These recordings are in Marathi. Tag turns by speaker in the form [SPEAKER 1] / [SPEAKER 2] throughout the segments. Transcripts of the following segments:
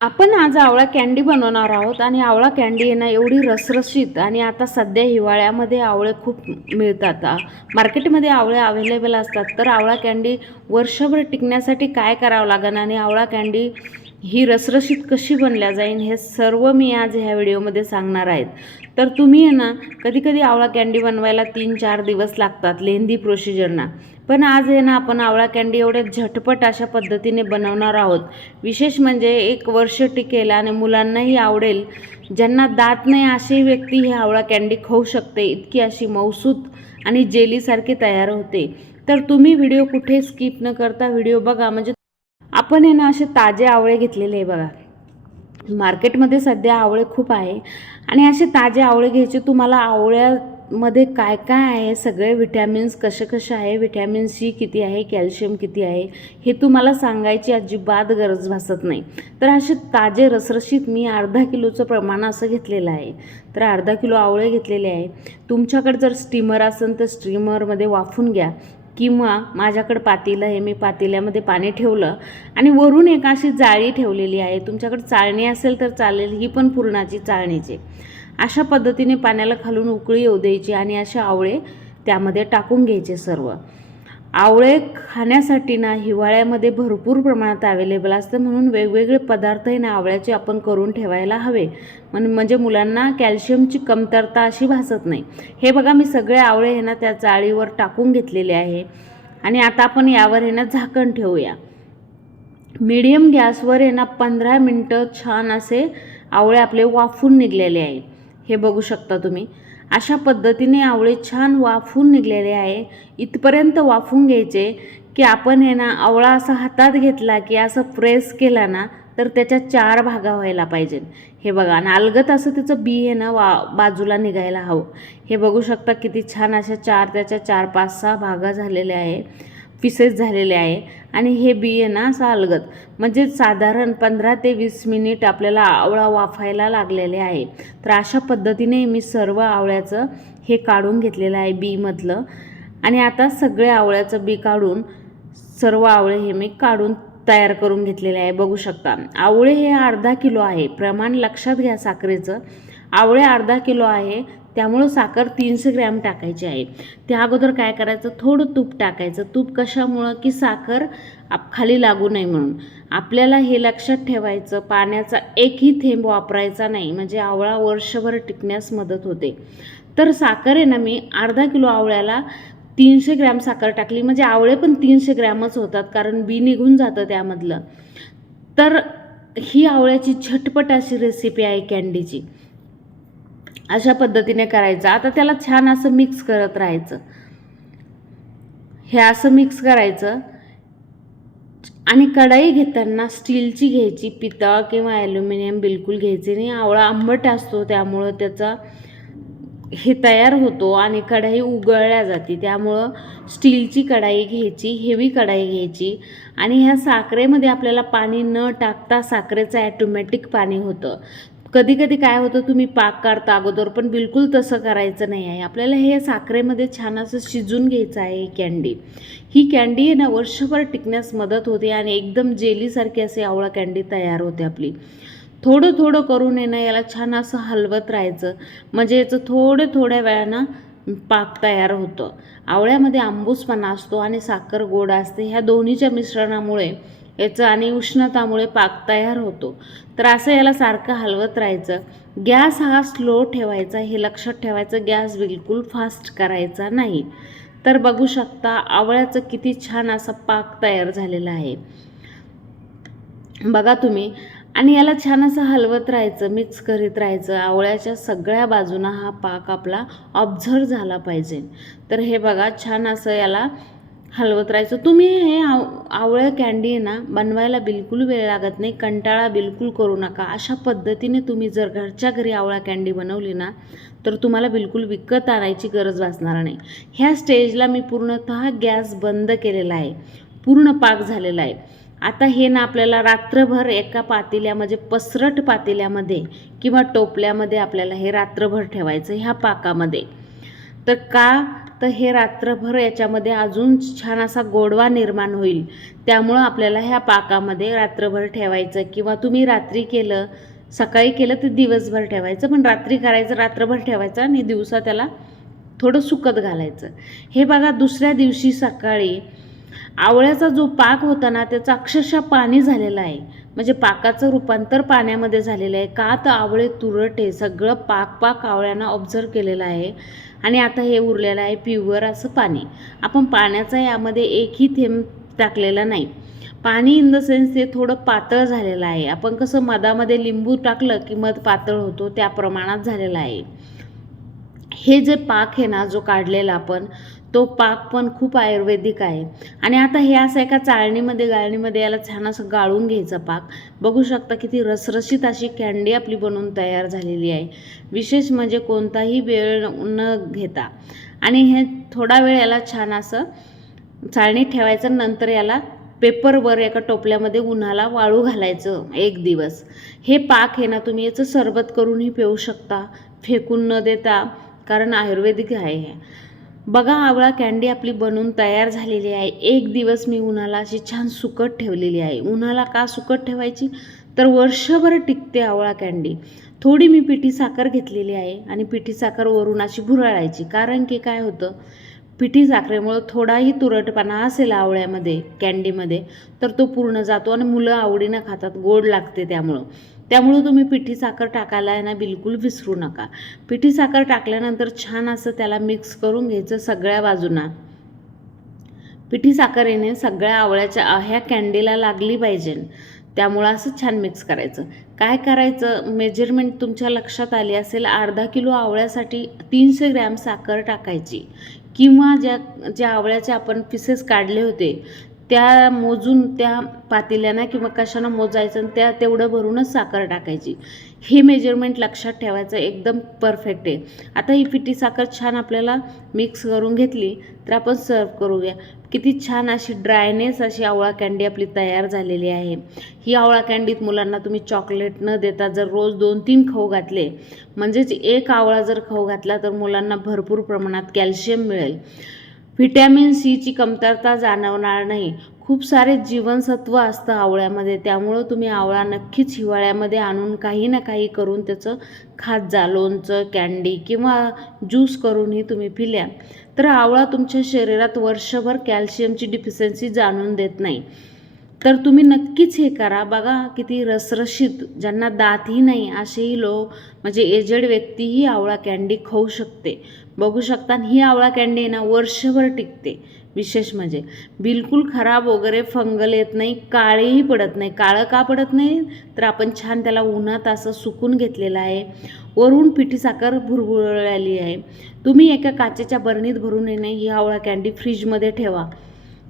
[SPEAKER 1] आपण आज आवळा कॅन्डी बनवणार आहोत आणि आवळा कॅन्डी आहे ना एवढी रसरशीत आणि आता सध्या हिवाळ्यामध्ये आवळे खूप मिळतात. मार्केटमध्ये आवळे अवेलेबल असतात. तर आवळा कॅन्डी वर्षभर टिकण्यासाठी काय करावं लागेल आणि आवळा कॅन्डी ही रसरशीत कशी बनल्या जाईल हे सर्व मी आज ह्या व्हिडिओमध्ये सांगणार आहेत. तर तुम्ही आहे ना कधी कधी आवळा कॅन्डी बनवायला तीन चार दिवस लागतात लेंदी प्रोसिजरना पण आज आहे ना आपण आवळा कॅन्डी एवढ्या झटपट अशा पद्धतीने बनवणार आहोत. विशेष म्हणजे एक वर्ष टिकेल आणि मुलांनाही आवडेल. ज्यांना दात नाही अशी व्यक्ती ही आवळा कॅन्डी खाऊ शकते. इतकी अशी मौसूद आणि जेलीसारखी तयार होते. तर तुम्ही व्हिडिओ कुठे स्किप न करता व्हिडिओ बघा. म्हणजे आपण आहे ना असे ताजे आवळे घेतलेले आहे बघा. मार्केटमध्ये सध्या आवळे खूप आहे. आणि असे ताजे आवळे घ्यायचे तुम्हाला आवळ्यामध्ये काय काय आहे? सगळे विटॅमिन्स कसे कसे आहे? विटॅमिन सी किती आहे? कॅल्शियम किती आहे? हे तुम्हाला सांगायची अजिबात गरज भासत नाही. तर असे ताजे रसरशीत मी अर्धा किलोचं प्रमाण असं घेतलेलं आहे. तर अर्धा किलो आवळे घेतलेले आहे. तुमच्याकडे जर स्टीमर असेल तर स्टीमरमध्ये वाफून घ्या. किंवा माझ्याकडं पातेलं आहे मी पातेल्यामध्ये पाणी ठेवलं आणि वरून एक अशी जाळी ठेवलेली आहे. तुमच्याकडे चाळणी असेल तर चालेल ही पण पुरणाची चाळणीची अशा पद्धतीने पाण्याला खालून उकळी येऊ द्यायची आणि असे आवळे त्यामध्ये टाकून घ्यायचे सर्व. आवळे खाण्यासाठी ना हिवाळ्यामध्ये भरपूर प्रमाणात अवेलेबल असतं. म्हणून वेगवेगळे पदार्थ हे ना आवळ्याचे आपण करून ठेवायला हवे. म्हण म्हणजे मुलांना कॅल्शियमची कमतरता अशी भासत नाही. हे बघा मी सगळे आवळे हे ना त्या जाळीवर टाकून घेतलेले आहे. आणि आता आपण यावर हे ना झाकण ठेवूया. मीडियम गॅसवर हे ना पंधरा मिनटं छान असे आवळे आपले वाफून निघलेले आहे. हे बघू शकता तुम्ही. अशा पद्धतीने आवळे छान वाफून निघलेले आहे. इथपर्यंत वाफून घ्यायचे की आपण हे ना आवळा असा हातात घेतला की असं प्रेस केला ना तर त्याच्या चार भागा व्हायला पाहिजे हे बघा आणि अलगत असं त्याचं बी आहे ना वा बाजूला निघायला हवं. हे बघू शकता किती छान अशा चार त्याच्या चार पाच सहा भागा झालेले आहे. पीसेस झालेले आहे आणि हे बी आहे ना असं अलगत म्हणजे साधारण पंधरा ते वीस मिनिट आपल्याला आवळा वाफायला लागलेले आहे. तर अशा पद्धतीने मी सर्व आवळ्याचं हे काढून घेतलेलं आहे बीमधलं. आणि आता सगळे आवळ्याचं बी काढून सर्व आवळे हे मी काढून तयार करून घेतलेले आहे. बघू शकता. आवळे हे अर्धा किलो आहे. प्रमाण लक्षात घ्या साखरेचं. आवळे अर्धा किलो आहे. त्यामुळं साखर तीनशे ग्रॅम टाकायची आहे. त्या अगोदर काय करायचं? थोडं तूप टाकायचं. तूप कशामुळं? की साखर आप खाली लागू नये म्हणून. आपल्याला हे लक्षात ठेवायचं पाण्याचा एकही थेंब वापरायचा नाही. म्हणजे आवळा वर्षभर टिकण्यास मदत होते. तर साखर आहे ना मी अर्धा किलो आवळ्याला तीनशे ग्रॅम साखर टाकली. म्हणजे आवळे पण तीनशे ग्रॅमच होतात कारण बी निघून जातं त्यामधलं. तर ही आवळ्याची झटपट अशी रेसिपी आहे कॅन्डीची अशा पद्धतीने करायचं. आता त्याला छान असं मिक्स करत राहायचं. हे असं मिक्स करायचं. आणि कढाई घेताना स्टीलची घ्यायची. पितळ किंवा ॲल्युमिनियम बिलकुल घ्यायची नाही. आवळा आंबट असतो त्यामुळं त्याचा हे तयार होतो आणि कढाई उगळल्या जाते. त्यामुळं स्टीलची कढाई घ्यायची हेवी कढाई घ्यायची. आणि ह्या साखरेमध्ये आपल्याला पाणी न टाकता साखरेचं ॲटोमॅटिक पाणी होतं. कधी कधी काय होतं तुम्ही पाक काढता अगोदर पण बिलकुल तसं करायचं नाही आहे. आपल्याला हे साखरेमध्ये छान असं शिजून घ्यायचं आहे ही कॅन्डी ही कॅन्डी आहे ना वर्षभर टिकण्यास मदत होते आणि एकदम जेलीसारखी असे आवळा कॅन्डी तयार होते आपली. थोडं थोडं करून आहे ना याला छान असं हलवत राहायचं. म्हणजे याचं थोडं थोड्या वेळानं पाक तयार होतं. आवळ्यामध्ये आंबूसपणा असतो आणि साखर गोड असते. ह्या दोन्हीच्या मिश्रणामुळे याचं आणि उष्णतामुळे पाक तयार होतो. तर असं याला सारखं हलवत राहायचं. गॅस हा स्लो ठेवायचा हे लक्षात ठेवायचं गॅस बिलकुल फास्ट करायचा नाही. तर बघू शकता आवळ्याचं किती छान असा पाक तयार झालेला आहे. बघा तुम्ही आणि याला छान असं हलवत राहायचं मिक्स करीत राहायचं. आवळ्याच्या सगळ्या बाजूनं हा पाक आपला ऑब्झर्व झाला पाहिजे. तर हे बघा छान असं याला हलवत राहायचं. तुम्ही हे आव आवळ्या कॅन्डी आहे ना बनवायला बिलकुल वेळ लागत नाही. कंटाळा बिलकुल करू नका. अशा पद्धतीने तुम्ही जर घरच्या घरी आवळा कॅन्डी बनवली ना तर तुम्हाला बिलकुल विकत आणायची गरज वाचणार नाही. ह्या स्टेजला मी पूर्णतः गॅस बंद केलेला आहे. पूर्ण पाक झालेला आहे. आता हे ना आपल्याला रात्रभर एका पातेल्या म्हणजे पसरट पातेल्यामध्ये किंवा टोपल्यामध्ये आपल्याला हे रात्रभर ठेवायचं ह्या पाकामध्ये. तर का तर हे रात्रभर याच्यामध्ये अजून छान असा गोडवा निर्माण होईल. त्यामुळं आपल्याला ह्या पाकामध्ये रात्रभर ठेवायचं किंवा तुम्ही रात्री केलं सकाळी केलं तर दिवसभर ठेवायचं पण रात्री करायचं रात्रभर ठेवायचं आणि दिवसा त्याला थोडं सुकत घालायचं. हे बघा दुसऱ्या दिवशी सकाळी आवळ्याचा जो पाक होता ना त्याचं अक्षरशः पाणी झालेलं आहे. म्हणजे पाकाचं रूपांतर पाण्यामध्ये झालेलं आहे. का तर आवळे तुरटे सगळं पाक पाक आवळ्यानं ऑब्झर्व केलेलं आहे. आणि आता हे उरलेलं आहे प्युअर असं पाणी. आपण पाण्याचा यामध्ये एकही थेंब टाकलेला नाही. पाणी इन द सेन्स ते थोडं पातळ झालेलं आहे. आपण कसं मधामध्ये लिंबू टाकलं की मध पातळ होतो त्या प्रमाणात झालेलं आहे. हे जे पाक आहे ना जो काढलेला आपण तो पाक पण खूप आयुर्वेदिक आहे. आणि आता हे असं एका चाळणीमध्ये गाळणीमध्ये याला छान असं गाळून घ्यायचं पाक. बघू शकता किती रसरशीत अशी कॅन्डी आपली बनवून तयार झालेली आहे. विशेष म्हणजे कोणताही वेळ न घेता. आणि हे थोडा वेळ याला छान असं चाळणीत ठेवायचं नंतर याला पेपरवर एका टोपल्यामध्ये उन्हाला वाळू घालायचं एक दिवस. हे पाक आहे ना तुम्ही याचं सरबत करूनही पिऊ शकता. फेकून न देता. कारण आयुर्वेदिक आहे हे. बघा आवळा कॅन्डी आपली बनवून तयार झालेली आहे. एक दिवस मी उन्हाला अशी छान सुकट ठेवलेली आहे. उन्हाला का सुकट ठेवायची? तर वर्षभर टिकते आवळा कॅन्डी थोडी मी पिठी साखर घेतलेली आहे आणि पिठी साखर वरून अशी भुरळायची. कारण की काय होतं? पिठी साखरेमुळं थोडाही तुरटपणा असेल आवळ्यामध्ये कॅन्डीमध्ये तर तो पूर्ण जातो आणि मुलं आवडीनं खातात गोड लागते त्यामुळं. त्यामुळं तुम्ही पिठी साखर टाकायला आहे ना बिलकुल विसरू नका. पिठी साखर टाकल्यानंतर छान असं त्याला मिक्स करून घ्यायचं सगळ्या बाजूना. पिठी साखरेने सगळ्या आवळ्याच्या ह्या कॅन्डीला लागली पाहिजे. त्यामुळं असं छान मिक्स करायचं. काय करायचं? मेजरमेंट तुमच्या लक्षात आली असेल अर्धा किलो आवळ्यासाठी तीनशे ग्रॅम साखर टाकायची. किंवा ज्या ज्या आवळ्याचे आपण पिसेस काढले होते त्या मोजून त्या पातेल्यानं किंवा कशानं मोजायचं आणि त्या तेवढं भरूनच साखर टाकायची. हे मेजरमेंट लक्षात ठेवायचं एकदम परफेक्ट आहे. आता ही पिठी साखर छान आपल्याला मिक्स करून घेतली तर आपण सर्व करूया. किती छान अशी ड्रायनेस अशी आवळा कँडी आपली तयार झालेली आहे. ही आवळा कँडीत मुलांना तुम्ही चॉकलेट न देता जर रोज दोन तीन खाऊ घातले म्हणजेच एक आवळा जर खाऊ घातला तर मुलांना भरपूर प्रमाणात कॅल्शियम मिळेल. व्हिटॅमिन सीची कमतरता जाणवणार नाही. खूप सारे जीवनसत्व असतं आवळ्यामध्ये. त्यामुळं तुम्ही आवळा नक्कीच हिवाळ्यामध्ये आणून काही ना काही करून त्याचं खात जा लोणचं कॅन्डी किंवा ज्यूस करूनही तुम्ही पिल्या. तर आवळा तुमच्या शरीरात वर्षभर कॅल्शियमची डिफिशियन्सी जाणून देत नाही. तर तुम्ही नक्कीच हे करा. बघा किती रसरशीत ज्यांना दातही नाही असेही लोक म्हणजे एजेड व्यक्तीही आवळा कॅन्डी खाऊ शकते. बघू शकता आणि ही आवळा कॅन्डी आहे ना वर्षभर टिकते. विशेष म्हणजे बिलकुल खराब वगैरे फंगल येत नाही काळेही पडत नाही. काळं का पडत नाही? तर आपण छान त्याला उन्हात असं सुकून घेतलेलं आहे. वरून पिठी साखर भुरभुरळली आहे. तुम्ही एका काचेच्या बरणीत भरून येणे ही आवळा कॅन्डी फ्रीजमध्ये ठेवा.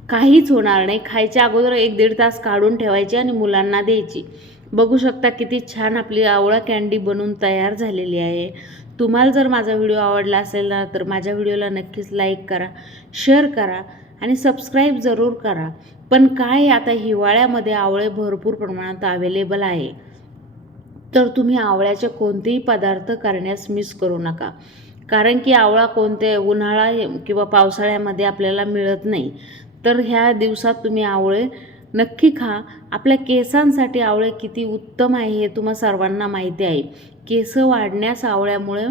[SPEAKER 1] काहीच होणार नाही. खायच्या अगोदर एक दीड तास काढून ठेवायची आणि मुलांना द्यायची. बघू शकता किती छान आपली आवळा कॅन्डी बनवून तयार झालेली आहे. तुम्हाला जर माझा व्हिडिओ आवडला असेल ना तर माझ्या व्हिडिओला नक्कीच लाईक करा शेअर करा आणि सबस्क्राईब जरूर करा. पण काय आता हिवाळ्यामध्ये आवळे भरपूर प्रमाणात अवेलेबल आहे. तर तुम्ही आवळ्याचे कोणतेही पदार्थ करण्यास मिस करू नका. कारण की आवळा कोणते उन्हाळा किंवा पावसाळ्यामध्ये आपल्याला मिळत नाही. तर ह्या दिवसात तुम्ही आवळे नक्की खा. आपल्या केसांसाठी आवळे किती उत्तम आहे हे तुम्हा सर्वांना माहिती आहे. केस वाढण्यास आवळ्यामुळे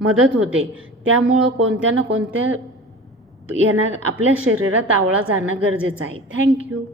[SPEAKER 1] मदत होते. त्यामुळं कोणत्या ना कोणत्या यांना आपल्या शरीरात आवळा जाणं गरजेचं आहे. थँक्यू